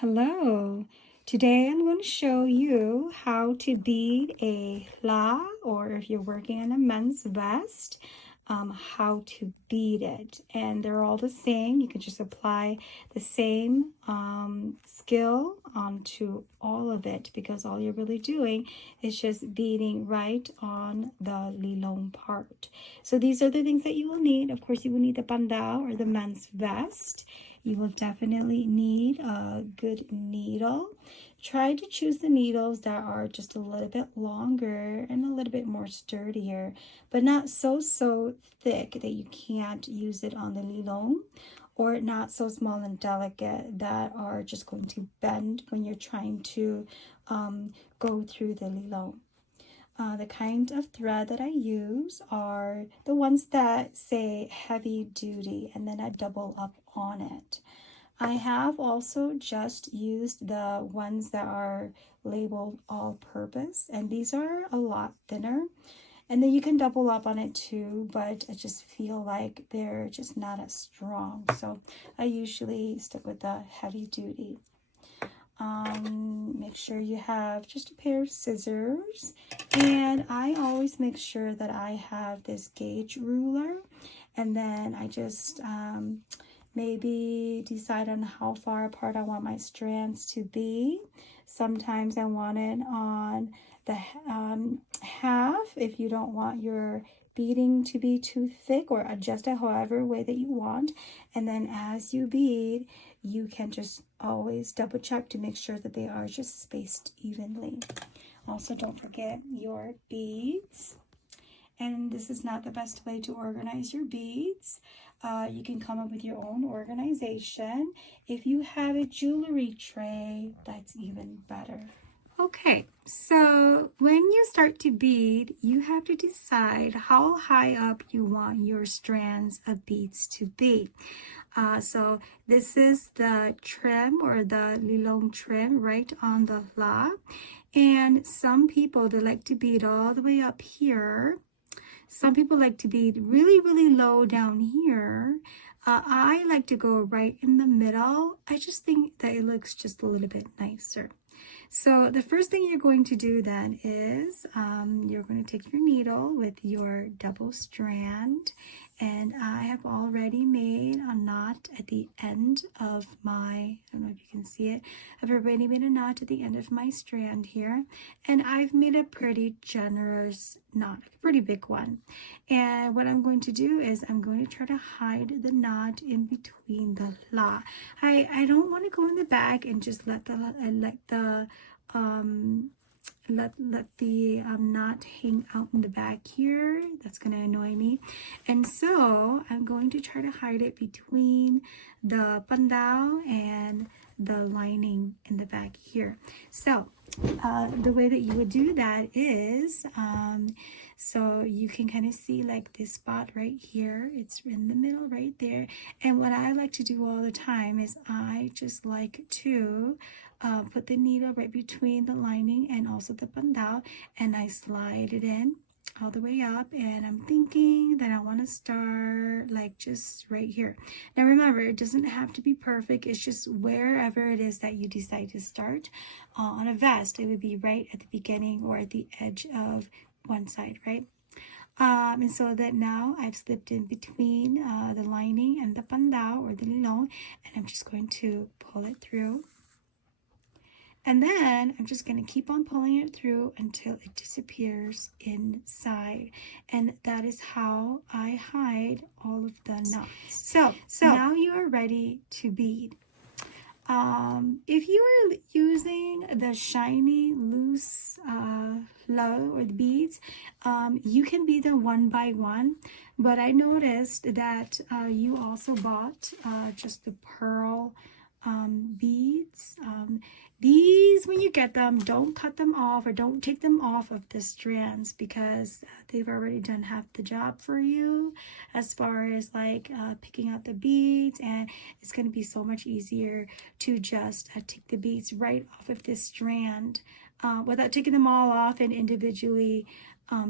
Hello. Today I'm going to show you how to bead a hla, or if you're working on a men's vest, how to bead it. And they're all the same. You can just apply the same skill onto all of it, because all you're really doing is just beading right on the lilong part. So these are the things that you will need. Of course, you will need the bandao, or the men's vest. You will definitely need a good needle. Try to choose the needles that are just a little bit longer and a little bit more sturdier, but not so thick that you can't use it on the lilong, or not so small and delicate that are just going to bend when you're trying to go through the lilong. The kind of thread that I use are the ones that say heavy duty, and then I double up on it. I have also just used the ones that are labeled all purpose, and these are a lot thinner. And then you can double up on it too, but I just feel like they're just not as strong. So I usually stick with the heavy duty. Make sure you have just a pair of scissors, and I always make sure that I have this gauge ruler, and then I just maybe decide on how far apart I want my strands to be. Sometimes I want it on the half if you don't want your beading to be too thick, or adjust it however way that you want. And then as you bead, you can just always double check to make sure that they are just spaced evenly. Also, don't forget your beads. And this is not the best way to organize your beads. You can come up with your own organization. If you have a jewelry tray, that's even better. Okay, so when you start to bead, you have to decide how high up you want your strands of beads to be. So this is the trim, or the lilong trim, right on the hla. And some people, they like to bead all the way up here. Some people like to bead really low down here. I like to go right in the middle. I just think that it looks just a little bit nicer. So the first thing you're going to do then is you're going to take your needle with your double strand, and I have already made a knot at the end of my, I don't know if you can see it, I've already made a knot at the end of my strand here, and I've made a pretty generous knot, a pretty big one. And what I'm going to do is I'm going to try to hide the knot in between the hla. I don't want to go in the back and just let the knot hang out in the back here. That's going to annoy me. And so I'm going to try to hide it between the bandao and the lining in the back here. So the way that you would do that is, so you can kind of see like this spot right here. It's in the middle right there. And what I like to do all the time is I just like to put the needle right between the lining and also the bandao, and I slide it in all the way up, and I'm thinking that I want to start like just right here. Now remember, it doesn't have to be perfect. It's just wherever it is that you decide to start. On a vest, it would be right at the beginning or at the edge of one side, right? And so that now I've slipped in between the lining and the bandao, or the lilong, and I'm just going to pull it through. And then I'm just going to keep on pulling it through until it disappears inside. And that is how I hide all of the knots. So now you are ready to bead. If you are using the shiny, loose hla, or the beads, you can bead them one by one. But I noticed that you also bought just the pearl beads. These, when you get them, don't cut them off, or don't take them off of the strands, because they've already done half the job for you as far as like picking out the beads, and it's going to be so much easier to just take the beads right off of this strand without taking them all off and individually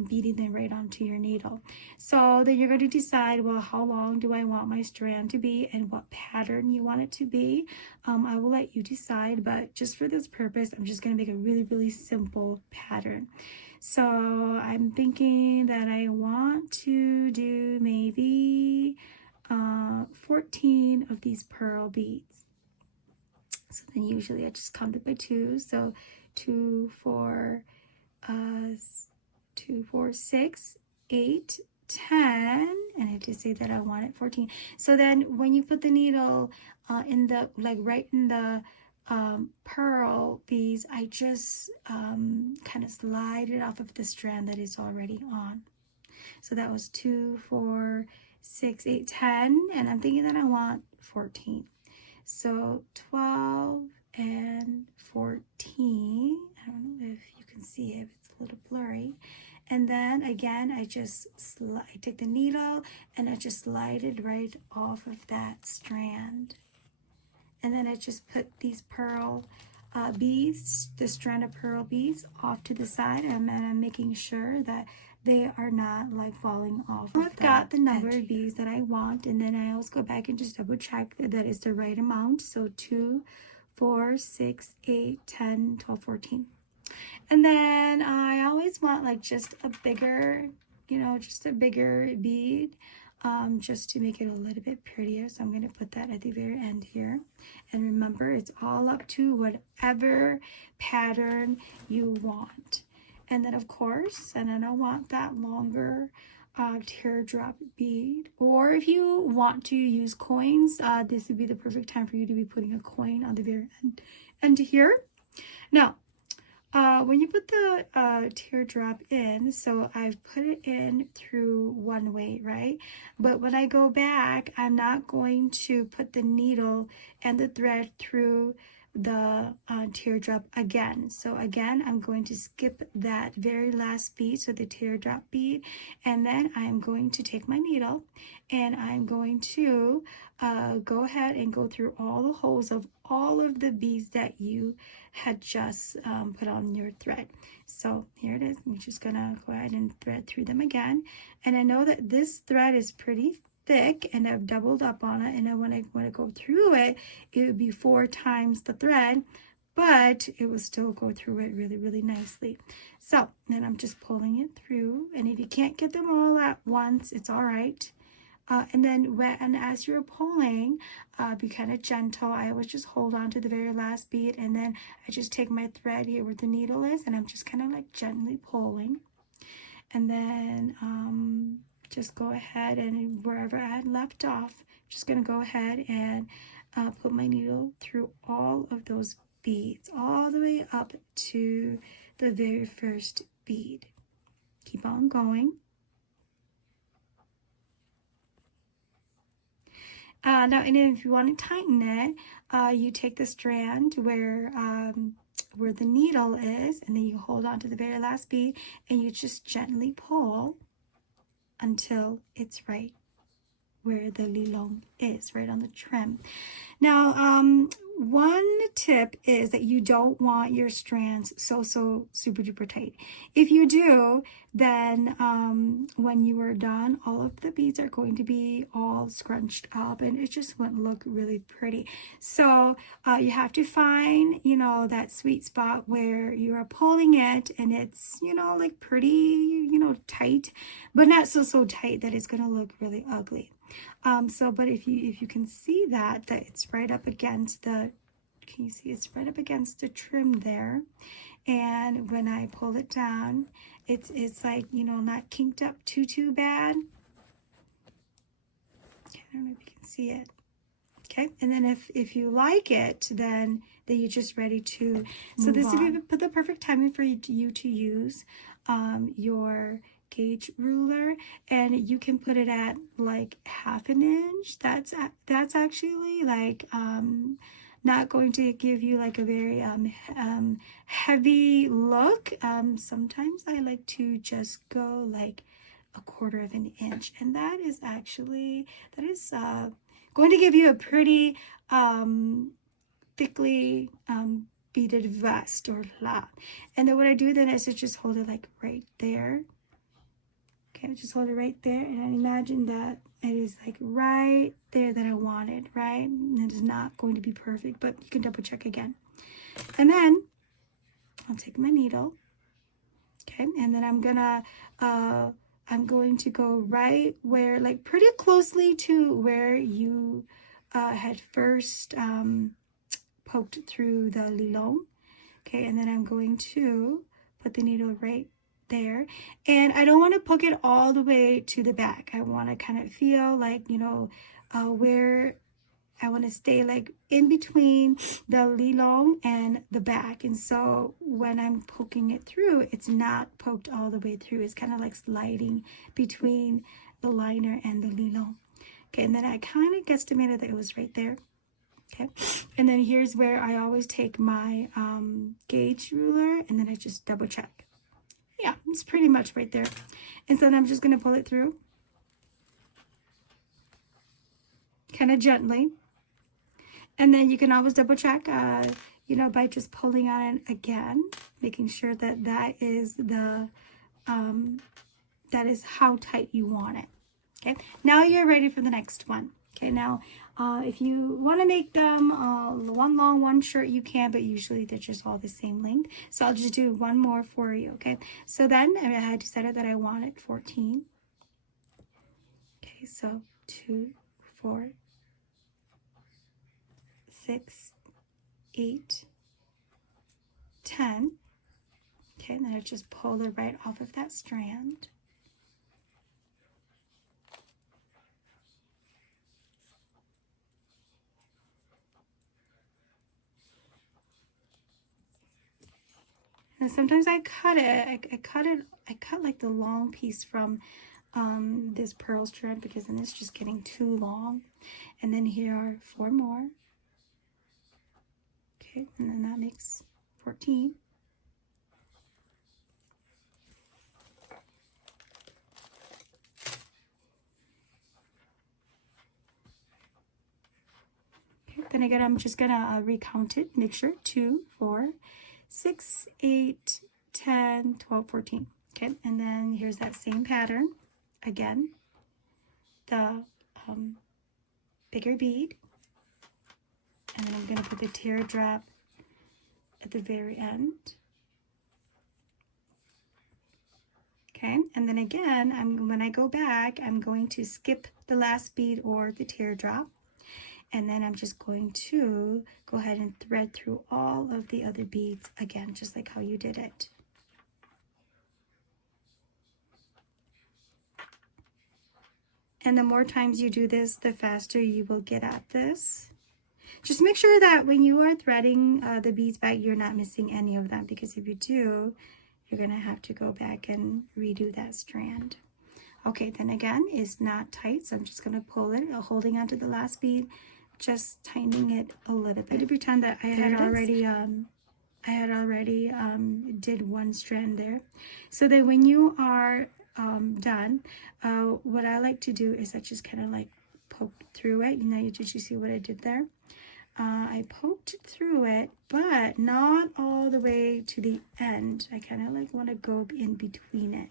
beading them right onto your needle. So then you're going to decide, well, how long do I want my strand to be and what pattern you want it to be. I will let you decide, but just for this purpose, I'm just going to make a really, really simple pattern. So I'm thinking that I want to do maybe 14 of these pearl beads. So then usually I just count it by 2. So 2, 4, 2, 4, 6, 8, 10, and I have to say that I want it 14. So then when you put the needle in the, like right in the pearl beads, I just kind of slide it off of the strand that is already on. So that was 2, 4, 6, 8, 10, and I'm thinking that I want 14. So 12 and 14. I don't know if you can see it, it's a little blurry. And then again, I take the needle and I just slide it right off of that strand. And then I just put these pearl beads, the strand of pearl beads, off to the side, and I'm making sure that they are not like falling off. I've got the number of beads that I want, and then I always go back and just double check that it's the right amount. So 2, 4, 6, 8, 10, 12, 14. And then I always want like just a bigger, just a bigger bead, just to make it a little bit prettier. So I'm going to put that at the very end here. And remember, it's all up to whatever pattern you want. And then of course, and then I want that longer teardrop bead. Or if you want to use coins, this would be the perfect time for you to be putting a coin on the very end here. Now, when you put the teardrop in, so I've put it in through one way, right? But when I go back, I'm not going to put the needle and the thread through the teardrop again. So again, I'm going to skip that very last bead, so the teardrop bead, and then I'm going to take my needle and I'm going to go ahead and go through all the holes of all of the beads that you had just put on your thread. So here it is. I'm just gonna go ahead and thread through them again. And I know that this thread is pretty thick and I've doubled up on it, and when I go through it, it would be 4 times the thread, but it will still go through it really, really nicely. So then I'm just pulling it through, and if you can't get them all at once, it's all right. And then as you're pulling, be kind of gentle. I always just hold on to the very last bead, and then I just take my thread here where the needle is, and I'm just kind of like gently pulling. And then just go ahead and wherever I had left off, I'm just going to go ahead and put my needle through all of those beads, all the way up to the very first bead. Keep on going. Now, and if you want to tighten it, you take the strand where the needle is, and then you hold on to the very last bead, and you just gently pull until it's right where the lilong is, right on the trim. Now, one tip is that you don't want your strands so super duper tight. If you do, then when you are done, all of the beads are going to be all scrunched up, and it just wouldn't look really pretty. So you have to find, that sweet spot where you are pulling it and it's, like pretty, tight, but not so tight that it's going to look really ugly. But if you can see that it's right up against can you see it's right up against the trim there, and when I pull it down, it's like, not kinked up too bad. Okay, I don't know if you can see it. Okay, and then if you like it, then you're just ready to so this would be the perfect timing for you to use your gauge ruler, and you can put it at like 1/2 inch. That's actually like not going to give you like a very heavy look. Sometimes I like to just go like 1/4 inch, and that is going to give you a pretty thickly beaded vest or hlab. And then what I do then is I just hold it like right there. Okay, just hold it right there, and I imagine that it is like right there that I want it, right? And it is not going to be perfect, but you can double check again. And then I'll take my needle, okay, and then I'm going to go right where, like pretty closely to where you had first poked through the lilong, okay, and then I'm going to put the needle right there, and I don't want to poke it all the way to the back. I want to kind of feel like, you know, where I want to stay like in between the lilong and the back. And so when I'm poking it through, it's not poked all the way through. It's kind of like sliding between the liner and the lilong. Okay, and then I kind of guesstimated that it was right there. Okay, and then here's where I always take my gauge ruler, and then I just double check. Yeah, it's pretty much right there. And so then I'm just going to pull it through kind of gently. And then you can always double check, you know, by just pulling on it again, making sure that that is the, that is how tight you want it. Okay, now you're ready for the next one. Okay, now if you want to make them one long, one short, you can, but usually they're just all the same length. So I'll just do one more for you, okay? So then I had decided that I wanted 14. Okay, so 2, 4, 6, 8, 10. Okay, and then I just pull it right off of that strand. And sometimes I cut it. I cut like the long piece from this pearl strand, because then it's just getting too long. And then here are 4 more. Okay, and then that makes 14. Okay, then again, I'm just gonna recount it. Make sure 2, 4, 6, 8, 10, 12, 14. Okay, and then here's that same pattern again. The bigger bead, and then I'm going to put the teardrop at the very end. Okay, and then again, when I go back, I'm going to skip the last bead or the teardrop, and then I'm just going to go ahead and thread through all of the other beads again, just like how you did it. And the more times you do this, the faster you will get at this. Just make sure that when you are threading the beads back, you're not missing any of them, because if you do, you're going to have to go back and redo that strand. Okay, then again, it's not tight, so I'm just going to pull it, holding onto the last bead, just tightening it a little bit to pretend that I had already did one strand there. So that when you are done, what I like to do is I just kind of like poke through it. You know, did you see what I did there? I poked through it, but not all the way to the end. I kind of like want to go in between it.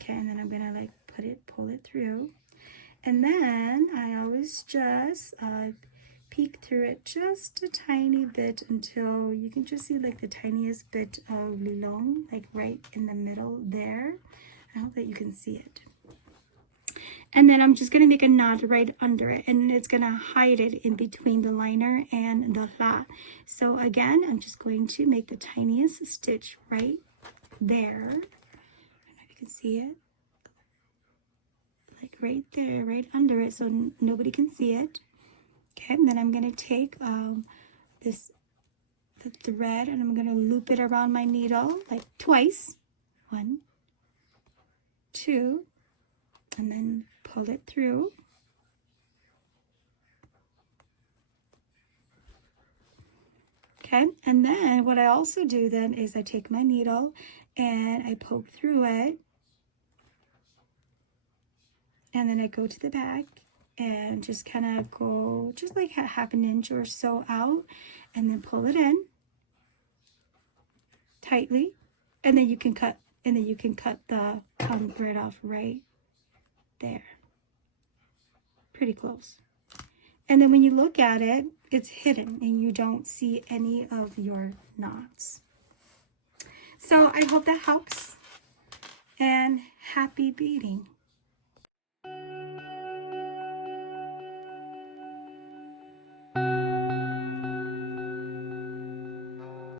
Okay, and then I'm gonna like pull it through, and then I always just peek through it just a tiny bit until you can just see like the tiniest bit of lilong, like right in the middle there. I hope that you can see it. And then I'm just going to make a knot right under it, and it's going to hide it in between the liner and the hlab. So again, I'm just going to make the tiniest stitch right there. I don't know if you can see it. Like right there, right under it, so nobody can see it. Okay, and then I'm going to take the thread, and I'm going to loop it around my needle like twice. 1, 2, and then pull it through. Okay, and then what I also do then is I take my needle and I poke through it, and then I go to the back and and just kind of go just like half an inch or so out, and then pull it in tightly, and then you can cut the thread off right there. Pretty close. And then when you look at it, it's hidden and you don't see any of your knots. So I hope that helps, and happy beading.